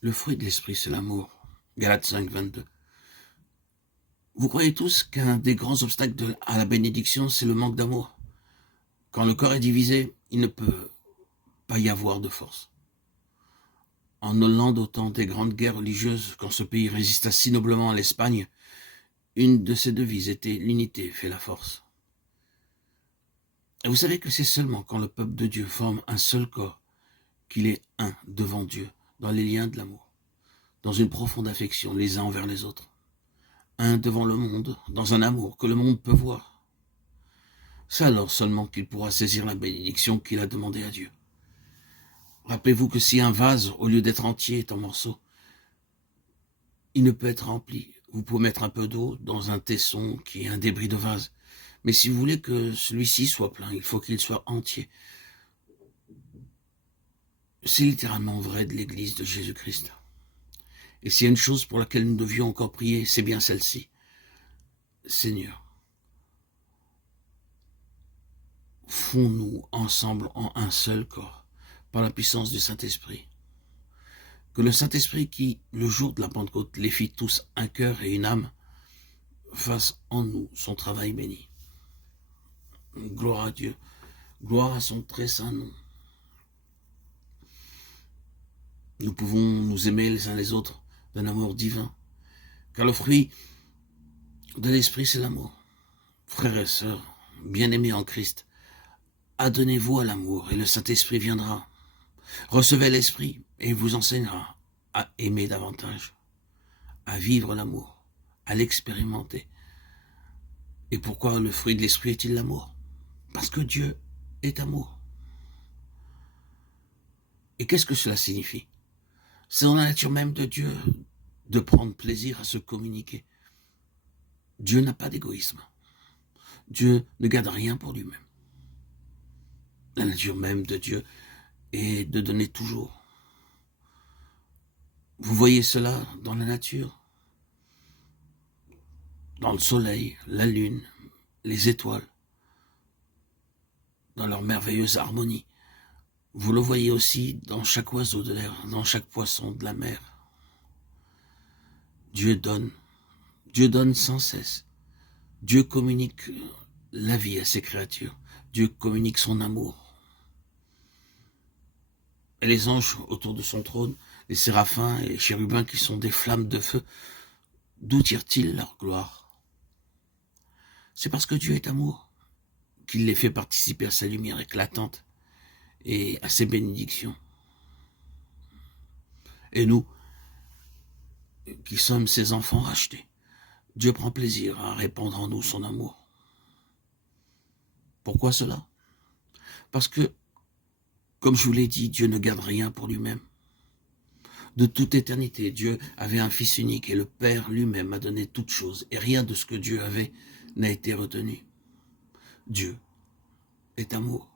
Le fruit de l'esprit, c'est l'amour. Galates 5, 22. Vous croyez tous qu'un des grands obstacles à la bénédiction, c'est le manque d'amour. Quand le corps est divisé, il ne peut pas y avoir de force. En Hollande, au temps des grandes guerres religieuses, quand ce pays résista si noblement à l'Espagne, une de ses devises était « l'unité fait la force ». Et vous savez que c'est seulement quand le peuple de Dieu forme un seul corps qu'il est un devant Dieu, dans les liens de l'amour, dans une profonde affection les uns envers les autres, un devant le monde, dans un amour que le monde peut voir. C'est alors seulement qu'il pourra saisir la bénédiction qu'il a demandée à Dieu. Rappelez-vous que si un vase, au lieu d'être entier, est en morceaux, il ne peut être rempli. Vous pouvez mettre un peu d'eau dans un tesson qui est un débris de vase. Mais si vous voulez que celui-ci soit plein, il faut qu'il soit entier. C'est littéralement vrai de l'Église de Jésus-Christ. Et s'il y a une chose pour laquelle nous devions encore prier, c'est bien celle-ci. Seigneur, fonds-nous ensemble en un seul corps, par la puissance du Saint-Esprit. Que le Saint-Esprit qui, le jour de la Pentecôte, les fit tous un cœur et une âme, fasse en nous son travail béni. Gloire à Dieu, gloire à son très saint nom. Nous pouvons nous aimer les uns les autres d'un amour divin, car le fruit de l'Esprit, c'est l'amour. Frères et sœurs, bien-aimés en Christ, adonnez-vous à l'amour et le Saint-Esprit viendra. Recevez l'Esprit et il vous enseignera à aimer davantage, à vivre l'amour, à l'expérimenter. Et pourquoi le fruit de l'Esprit est-il l'amour? Parce que Dieu est amour. Et qu'est-ce que cela signifie? C'est dans la nature même de Dieu de prendre plaisir à se communiquer. Dieu n'a pas d'égoïsme. Dieu ne garde rien pour lui-même. La nature même de Dieu est de donner toujours. Vous voyez cela dans la nature, dans le soleil, la lune, les étoiles, dans leur merveilleuse harmonie. Vous le voyez aussi dans chaque oiseau de l'air, dans chaque poisson de la mer. Dieu donne sans cesse. Dieu communique la vie à ses créatures. Dieu communique son amour. Et les anges autour de son trône, les séraphins et les chérubins qui sont des flammes de feu, d'où tirent-ils leur gloire? C'est parce que Dieu est amour qu'il les fait participer à sa lumière éclatante et à ses bénédictions. Et nous, qui sommes ses enfants rachetés, Dieu prend plaisir à répandre en nous son amour. Pourquoi cela? Parce que, comme je vous l'ai dit, Dieu ne garde rien pour lui-même. De toute éternité, Dieu avait un Fils unique et le Père lui-même a donné toutes choses et rien de ce que Dieu avait n'a été retenu. Dieu est amour.